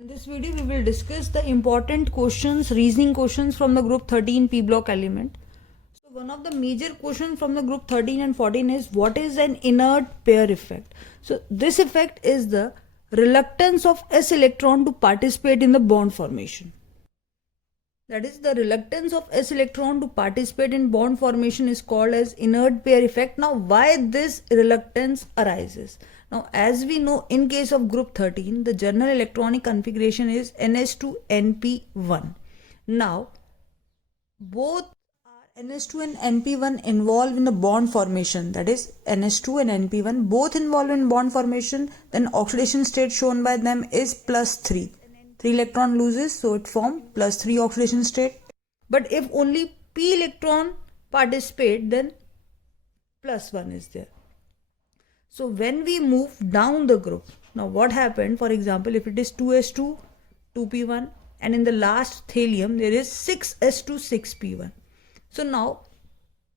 In this video, we will discuss the important questions, reasoning questions from the group 13 P block element. So one of the major questions from the group 13 and 14 is what is an inert pair effect? So this effect is the reluctance of s electron to participate in the bond formation. That is, the reluctance of s electron to participate in bond formation is called as inert pair effect. Now, why this reluctance arises? Now, as we know, in case of group 13, the general electronic configuration is ns2np1. Now, both are ns2 and np1 involved in the bond formation. That is, ns2 and np1 both involved in bond formation. Then oxidation state shown by them is +3. 3 electron loses, so it forms +3 oxidation state. But if only p electron participate, then +1 is there. So when we move down the group, now what happened? For example, if it is 2s2, 2p1, and in the last thallium there is 6s2, 6p1. So now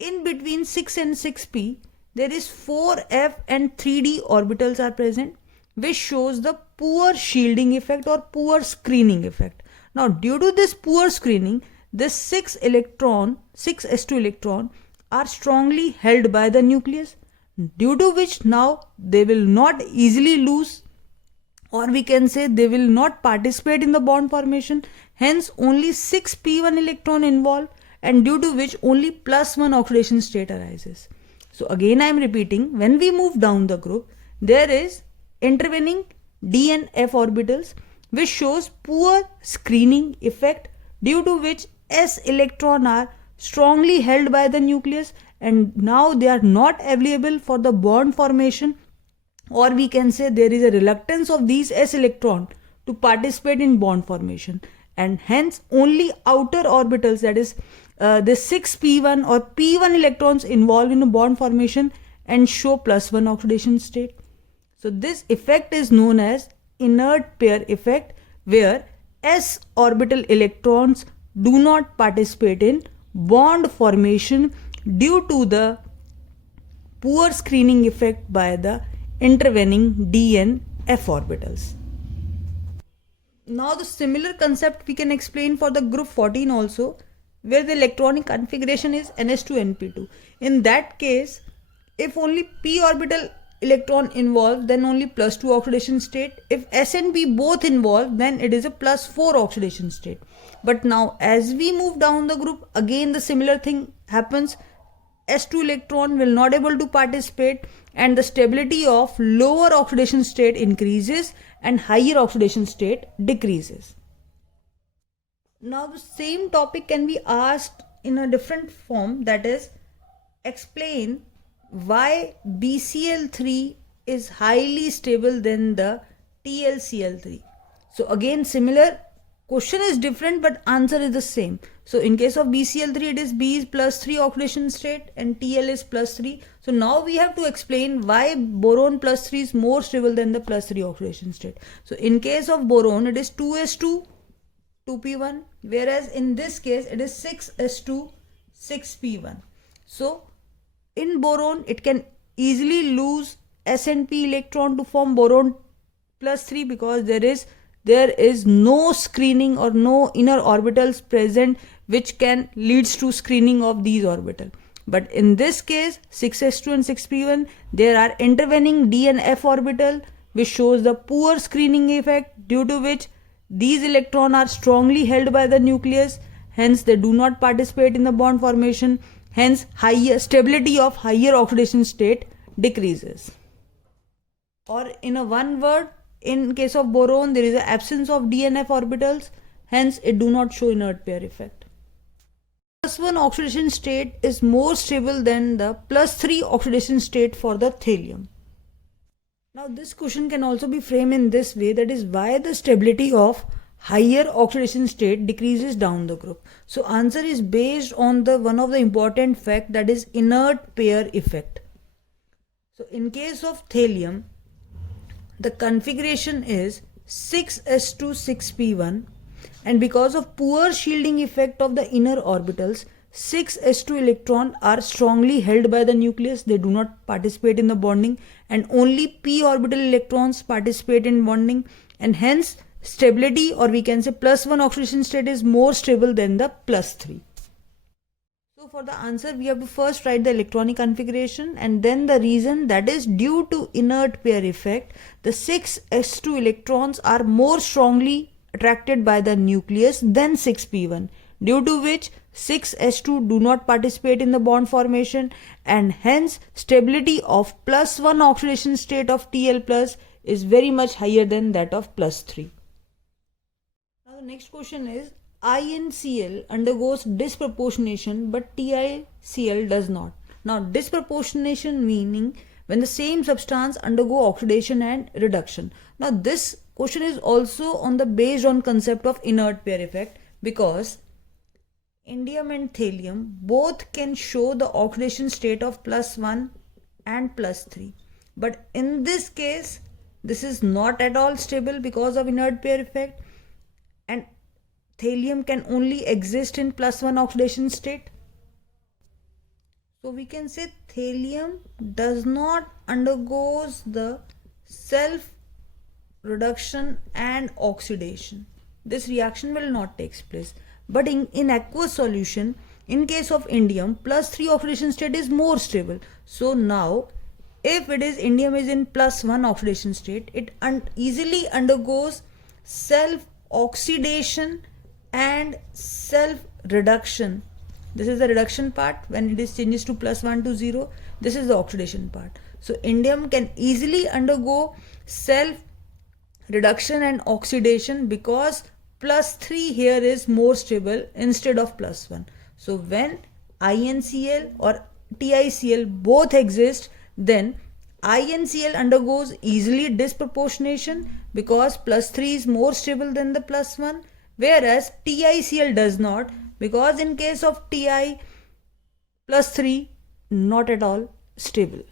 in between 6 and 6p there is 4f and 3d orbitals are present, which shows the poor shielding effect or poor screening effect. Now, due to this poor screening, this 6s2 electron are strongly held by the nucleus, due to which now they will not easily lose, or we can say they will not participate in the bond formation. Hence, only 6p1 electron involved, and due to which only +1 oxidation state arises. So again I am repeating, when we move down the group, there is intervening d and f orbitals, which shows poor screening effect, due to which s electron are strongly held by the nucleus, and now they are not available for the bond formation, or we can say there is a reluctance of these s electron to participate in bond formation, and hence only outer orbitals, that is the 6p1 or p1 electrons involved in a bond formation and show +1 oxidation state. So this effect is known as inert pair effect, where s orbital electrons do not participate in bond formation due to the poor screening effect by the intervening d and f orbitals. Now the similar concept we can explain for the group 14 also, where the electronic configuration is ns2np2. In that case, if only p orbital electron involved, then only +2 oxidation state. If s and p both involved, then it is a +4 oxidation state. But now as we move down the group, again the similar thing happens. s2 electron will not able to participate, and the stability of lower oxidation state increases and higher oxidation state decreases. Now the same topic can be asked in a different form, that is, explain why BCl3 is highly stable than the TlCl3. So again similar question is different, but answer is the same. So in case of BCl3, it is B is +3 oxidation state and Tl is +3. So now we have to explain why boron +3 is more stable than the +3 oxidation state. So in case of boron, it is 2s2, 2p1, whereas in this case it is 6s2, 6p1. So in boron, it can easily lose s and p electron to form boron +3, because there is no screening or no inner orbitals present which can leads to screening of these orbitals. But in this case, 6s2 and 6p1, there are intervening d and f orbital, which shows the poor screening effect, due to which these electrons are strongly held by the nucleus, hence they do not participate in the bond formation. Hence, higher stability of higher oxidation state decreases. Or in a one word, in case of boron, there is an absence of d and f orbitals, hence it do not show inert pair effect. +1 oxidation state is more stable than the +3 oxidation state for the thallium. Now this question can also be framed in this way, that is, why the stability of higher oxidation state decreases down the group. So answer is based on the one of the important fact, that is inert pair effect. So in case of thallium, the configuration is 6s2, 6p1, and because of poor shielding effect of the inner orbitals, 6s2 electron are strongly held by the nucleus. They do not participate in the bonding, and only p orbital electrons participate in bonding, and hence stability, or we can say +1 oxidation state is more stable than the +3. So for the answer, we have to first write the electronic configuration and then the reason, that is due to inert pair effect, the 6s2 electrons are more strongly attracted by the nucleus than 6p1, due to which 6s2 do not participate in the bond formation, and hence stability of +1 oxidation state of Tl plus is very much higher than that of +3. Now the next question is, INCl undergoes disproportionation but TiCl does not. Now disproportionation meaning when the same substance undergo oxidation and reduction. Now this question is also based on concept of inert pair effect, because indium and thallium both can show the oxidation state of +1 and +3, but in this case this is not at all stable because of inert pair effect, and thallium can only exist in +1 oxidation state. So we can say thallium does not undergoes the self reduction and oxidation. This reaction will not take place. But in aqueous solution, in case of indium, +3 oxidation state is more stable. So now, if it is indium is in +1 oxidation state, it easily undergoes self-oxidation and self-reduction. This is the reduction part when it is changes to +1 to 0. This is the oxidation part. So indium can easily undergo self-reduction and oxidation because +3 here is more stable instead of +1. So when INCl or TiCl both exist, then INCl undergoes easily disproportionation because +3 is more stable than the +1, whereas TiCl does not, because in case of Ti, +3 not at all stable.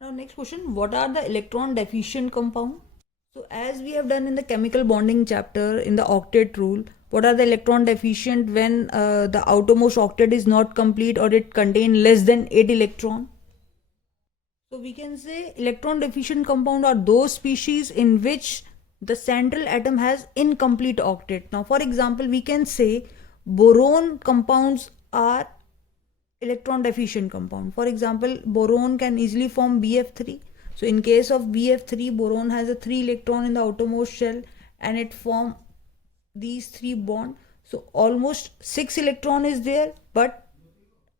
Now next question, what are the electron deficient compound? So as we have done in the chemical bonding chapter in the octet rule, what are the electron deficient when the outermost octet is not complete or it contains less than 8 electron? So we can say electron deficient compound are those species in which the central atom has incomplete octet. Now for example, we can say boron compounds are electron deficient compound. For example, boron can easily form BF3. So in case of BF3, boron has a 3 electron in the outermost shell and it form these 3 bond. So almost 6 electron is there, but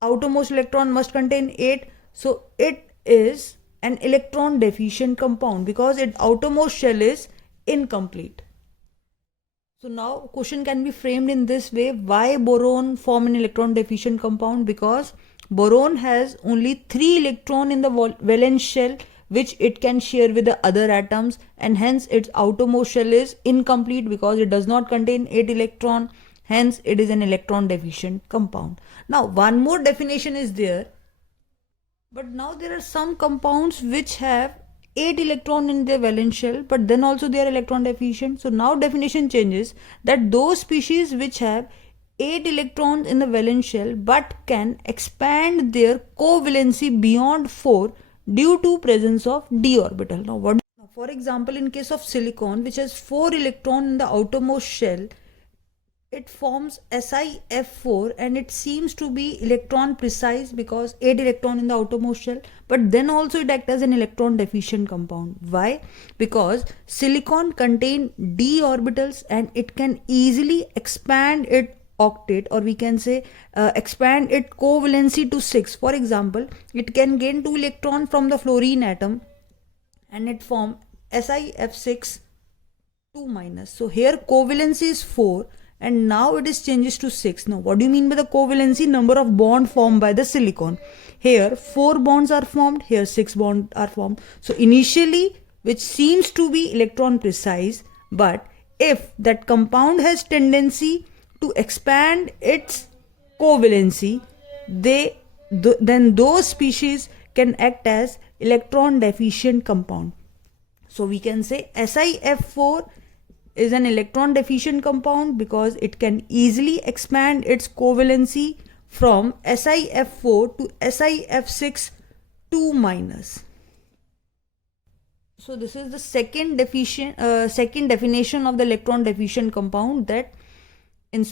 outermost electron must contain 8. So it is an electron deficient compound because its outermost shell is incomplete. So now question can be framed in this way, why boron form an electron deficient compound? Because boron has only 3 electron in the valence shell which it can share with the other atoms, and hence its outermost shell is incomplete because it does not contain 8 electron, hence it is an electron deficient compound. Now one more definition is there, but now there are some compounds which have 8 electron in their valence shell, but then also they are electron deficient. So now definition changes that those species which have 8 electrons in the valence shell but can expand their covalency beyond 4 due to presence of d orbital. Now what, for example, in case of silicon which has 4 electron in the outermost shell, it forms SiF4 and it seems to be electron precise because 8 electron in the outermost shell, but then also it acts as an electron deficient compound. Why? Because silicon contain d orbitals and it can easily expand its octet, or we can say expand its covalency to 6. For example, it can gain 2 electrons from the fluorine atom and it form SiF6 2-. So here covalency is 4 and now it is changes to 6. Now what do you mean by the covalency? Number of bond formed by the silicon. Here 4 bonds are formed, here 6 bonds are formed. So initially which seems to be electron precise, but if that compound has tendency to expand its covalency, then those species can act as electron deficient compound. So we can say SiF4 is an electron deficient compound because it can easily expand its covalency from SiF4 to SiF6 2-. So this is the second definition of the electron deficient compound, that in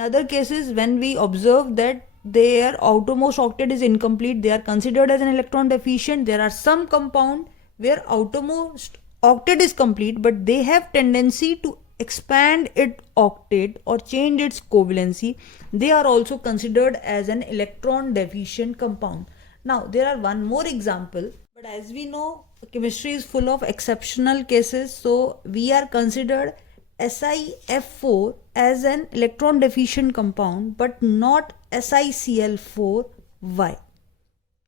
other cases when we observe that their outermost octet is incomplete, they are considered as an electron deficient. There are some compound where outermost octet is complete, but they have tendency to expand its octet or change its covalency. They are also considered as an electron deficient compound. Now there are one more example, but as we know, chemistry is full of exceptional cases, so we are considered SiF4 as an electron deficient compound, but not SiCl4y.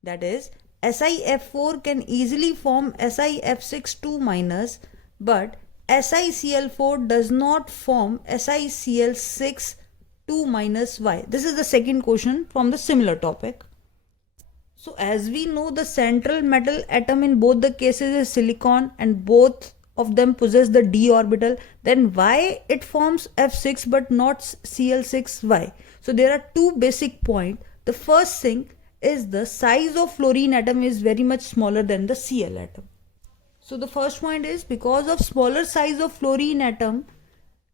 That is, SiF4 can easily form SiF6 2-, but SiCl4 does not form SiCl6 2-y. This is the second question from the similar topic. So as we know, the central metal atom in both the cases is silicon, and both of them possess the d orbital. Then why it forms F6 but not Cl6y? So there are two basic points. The first thing is the size of fluorine atom is very much smaller than the Cl atom. So the first point is, because of smaller size of fluorine atom,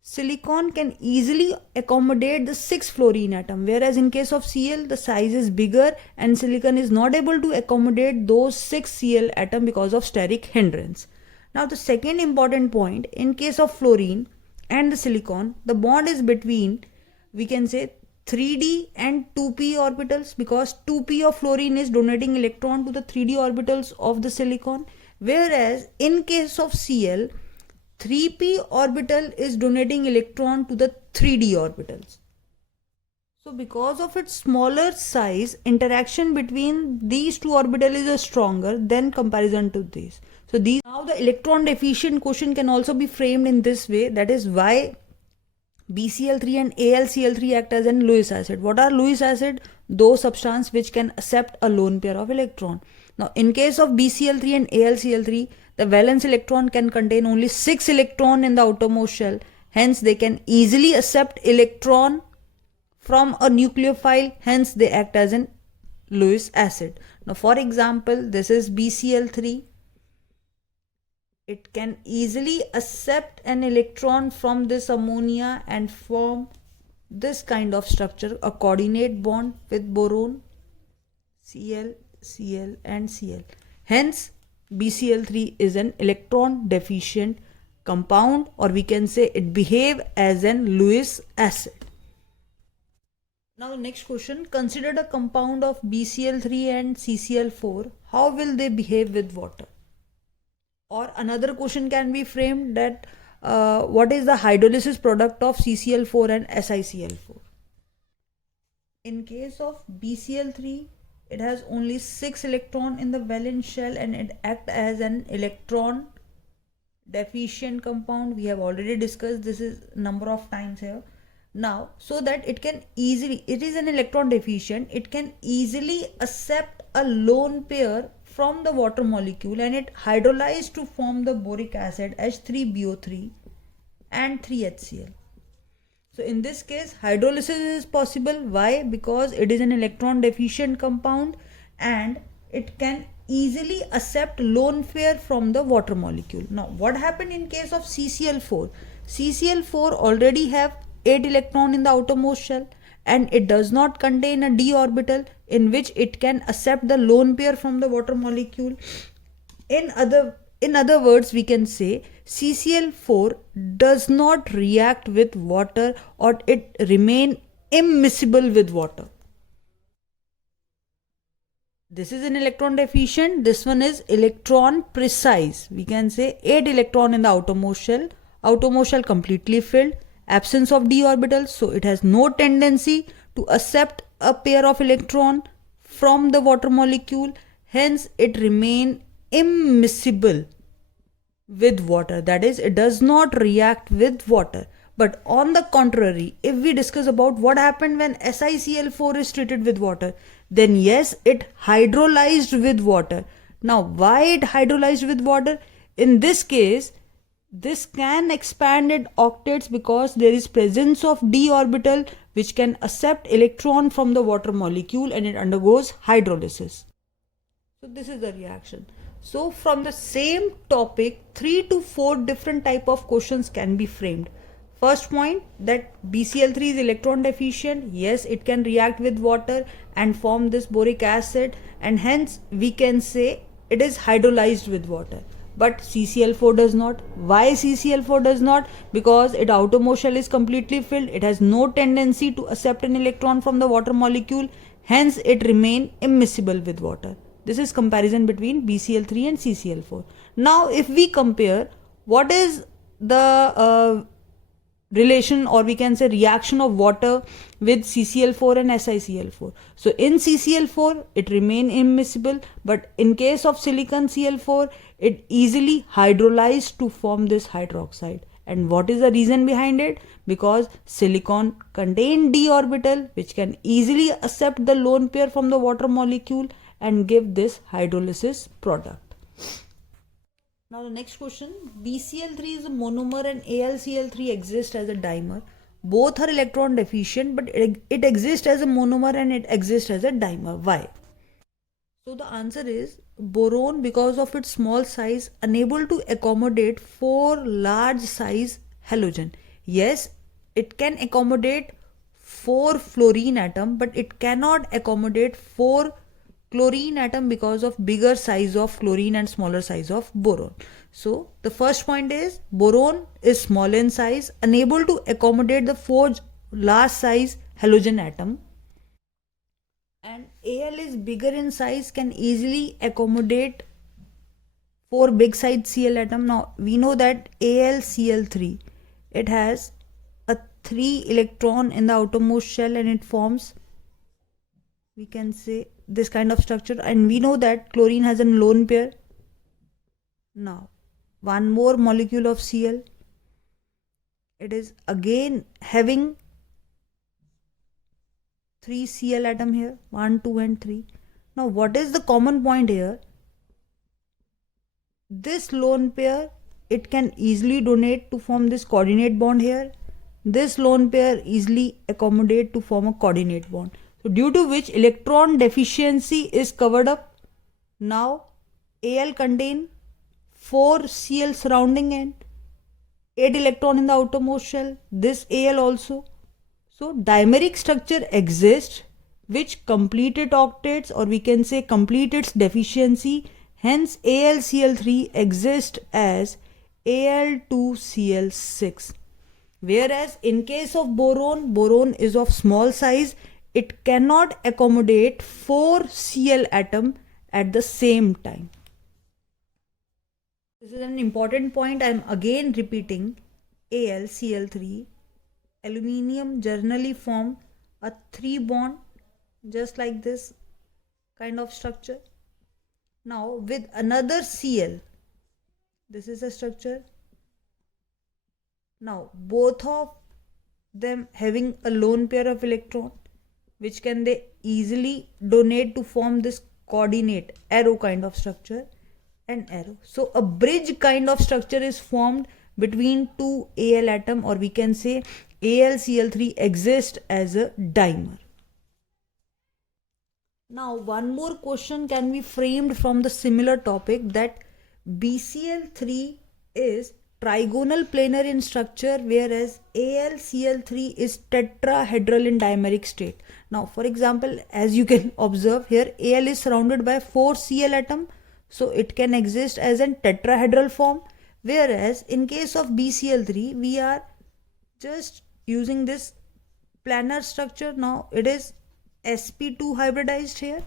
silicon can easily accommodate the 6 fluorine atom, whereas in case of Cl the size is bigger and silicon is not able to accommodate those 6 Cl atom because of steric hindrance. Now the second important point, in case of fluorine and the silicon, the bond is between, we can say, 3d and 2p orbitals, because 2p of fluorine is donating electron to the 3d orbitals of the silicon, whereas in case of Cl, 3p orbital is donating electron to the 3d orbitals. So because of its smaller size, interaction between these two orbitals is stronger than comparison to these. So now the electron deficient question can also be framed in this way, that is why BCl3 and AlCl3 act as an Lewis acid. What are Lewis acid? Those substances which can accept a lone pair of electron. Now in case of BCl3 and AlCl3, the valence electron can contain only 6 electrons in the outermost shell. Hence they can easily accept electron from a nucleophile. Hence they act as an Lewis acid. Now for example, this is BCl3. It can easily accept an electron from this ammonia and form this kind of structure, a coordinate bond with boron, Cl, Cl and Cl. Hence BCl3 is an electron deficient compound, or we can say it behave as an Lewis acid. Now the next question, consider a compound of BCl3 and CCl4. How will they behave with water? Or another question can be framed that what is the hydrolysis product of CCl4 and SiCl4? In case of BCl3, it has only 6 electrons in the valence shell and it acts as an electron deficient compound. We have already discussed this is number of times here. Now, so that it can easily, it is an electron deficient, it can easily accept a lone pair from the water molecule and it hydrolyzes to form the boric acid H3BO3 and 3HCl. So in this case, hydrolysis is possible. Why? Because it is an electron deficient compound and it can easily accept lone pair from the water molecule. Now what happened in case of CCl4? CCl4 already have 8 electrons in the outermost shell and it does not contain a d orbital in which it can accept the lone pair from the water molecule. In other words, we can say CCl4 does not react with water or it remain immiscible with water. This is an electron deficient, this one is electron precise. We can say 8 electron in the outermost shell completely filled, absence of d orbitals, so it has no tendency to accept a pair of electron from the water molecule. Hence it remain immiscible with water, that is it does not react with water. But on the contrary, if we discuss about what happened when SiCl4 is treated with water, then yes, it hydrolyzed with water. Now why it hydrolyzed with water? In this case, this can expand its octets because there is presence of d orbital which can accept electron from the water molecule and it undergoes hydrolysis. So this is the reaction. So from the same topic, 3 to 4 different type of questions can be framed. First point, that BCl3 is electron deficient. Yes, it can react with water and form this boric acid, and hence we can say it is hydrolyzed with water. But CCl4 does not. Why CCl4 does not? Because its outermost shell is completely filled. It has no tendency to accept an electron from the water molecule. Hence, it remain immiscible with water. This is comparison between BCl3 and CCl4. Now, if we compare, what is the relation, or we can say reaction of water with CCl4 and SiCl4? So in CCl4 it remain immiscible, but in case of silicon Cl4 it easily hydrolyzed to form this hydroxide. And what is the reason behind it? Because silicon contain d orbital which can easily accept the lone pair from the water molecule and give this hydrolysis product. Now the next question, BCl3 is a monomer and AlCl3 exists as a dimer. Both are electron deficient, but it exists as a monomer and it exists as a dimer. Why? So the answer is boron, because of its small size, unable to accommodate 4 large size halogen. Yes, it can accommodate 4 fluorine atom, but it cannot accommodate 4 chlorine atom because of bigger size of fluorine and smaller size of boron. So the first point is boron is small in size, unable to accommodate the 4 large size halogen atom, and Al is bigger in size, can easily accommodate 4 big size Cl atom. Now we know that AlCl3, it has a 3 electron in the outermost shell and it forms, we can say, this kind of structure, and we know that chlorine has a lone pair. Now one more molecule of Cl, it is again having 3 Cl atom here, 1, 2 and 3. Now what is the common point here? This lone pair, it can easily donate to form this coordinate bond here. This lone pair easily accommodate to form a coordinate bond. So due to which electron deficiency is covered up. Now Al contain 4 Cl surrounding and 8 electron in the outermost shell. This Al also. So dimeric structure exists which complete its octets, or we can say complete its deficiency. Hence AlCl3 exists as Al2Cl6. Whereas in case of boron, boron is of small size. It cannot accommodate 4 Cl atom at the same time. This is an important point. I am again repeating. AlCl3, aluminium generally form a 3 bond, just like this kind of structure. Now with another Cl, this is a structure. Now both of them having a lone pair of electron, which can they easily donate to form this coordinate arrow kind of structure and arrow. So a bridge kind of structure is formed between 2 Al atom, or we can say AlCl3 exists as a dimer. Now one more question can be framed from the similar topic, that BCl3 is trigonal planar in structure, whereas AlCl3 is tetrahedral in dimeric state. Now for example, as you can observe here, Al is surrounded by 4 Cl atom, so it can exist as a tetrahedral form, whereas in case of BCl3 we are just using this planar structure. Now it is sp2 hybridized here,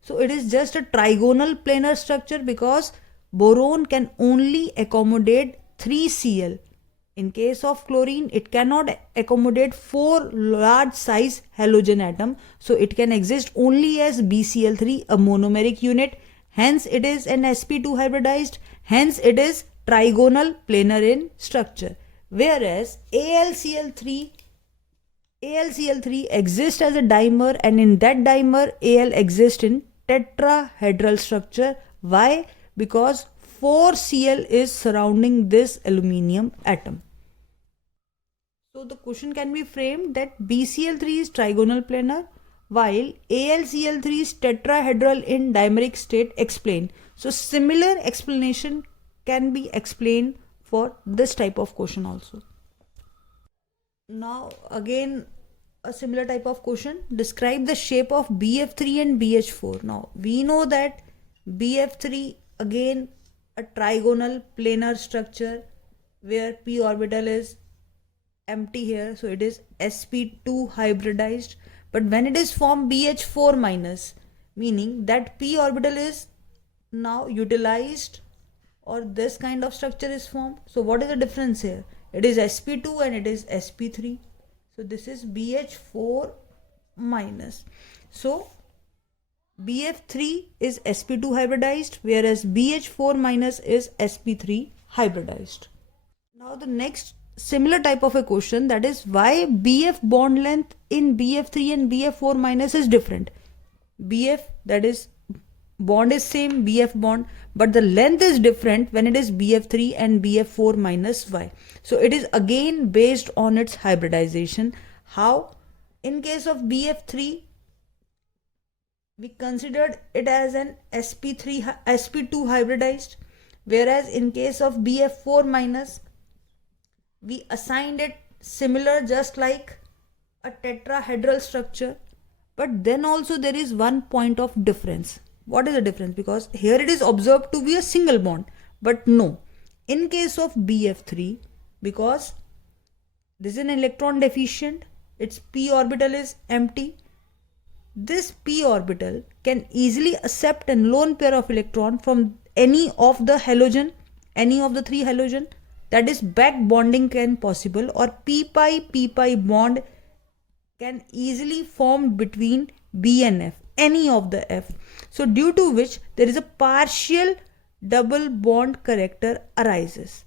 so it is just a trigonal planar structure because boron can only accommodate 3 Cl. In case of chlorine, it cannot accommodate 4 large size halogen atom, so it can exist only as BCl3, a monomeric unit. Hence it is an sp2 hybridized, hence it is trigonal planar in structure. Whereas AlCl3 exists as a dimer, and in that dimer Al exists in tetrahedral structure. Why? Because 4 Cl is surrounding this aluminium atom. So the question can be framed that BCl3 is trigonal planar while AlCl3 is tetrahedral in dimeric state. Explain. So similar explanation can be explained for this type of question also. Now again a similar type of question. Describe the shape of BF3 and BH4. Now we know that BF3 again a trigonal planar structure where p orbital is empty here, so it is sp2 hybridized. But when it is formed BH4 minus, meaning that p orbital is now utilized or this kind of structure is formed. So what is the difference here? It is sp2 and it is sp3. So this is BH4 minus. So BF3 is sp2 hybridized, whereas BH4 minus is sp3 hybridized. Now the next similar type of a question, that is why BF bond length in BF3 and BF4 minus is different. BF, that is bond is same, BF bond, but the length is different when it is BF3 and BF4 minus. Why? So it is again based on its hybridization. How? In case of BF3, we considered it as an sp2 hybridized, whereas in case of BF4 minus, we assigned it similar, just like a tetrahedral structure. But then also there is one point of difference. What is the difference? Because here it is observed to be a single bond, but no, in case of BF3, because this is an electron deficient, its p orbital is empty, this p orbital can easily accept a lone pair of electron from any of the halogen, any of the three halogen. That is, back bonding can possible, or p-pi bond can easily form between B and F, any of the F. So due to which there is a partial double bond character arises,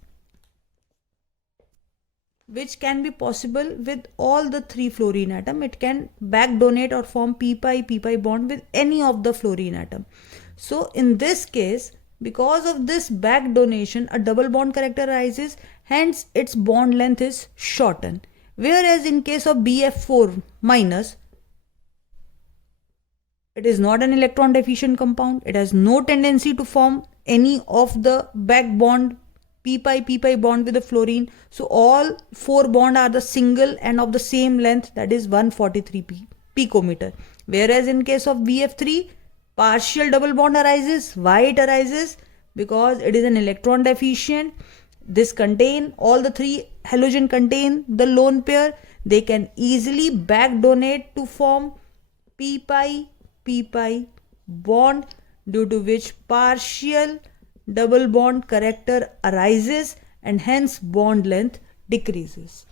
which can be possible with all the three fluorine atom. It can back donate or form p-pi bond with any of the fluorine atom. So in this case, because of this back donation, a double bond character arises, hence its bond length is shortened. Whereas in case of BF4 minus, it is not an electron deficient compound. It has no tendency to form any of the back bond, p-pi bond with the fluorine. So all four bonds are the single and of the same length, that is 143 picometer. Whereas in case of BF3, partial double bond arises. Why it arises? Because it is an electron deficient. This contain, all the three halogen contain the lone pair. They can easily back donate to form p-pi bond, due to which partial double bond character arises and hence bond length decreases.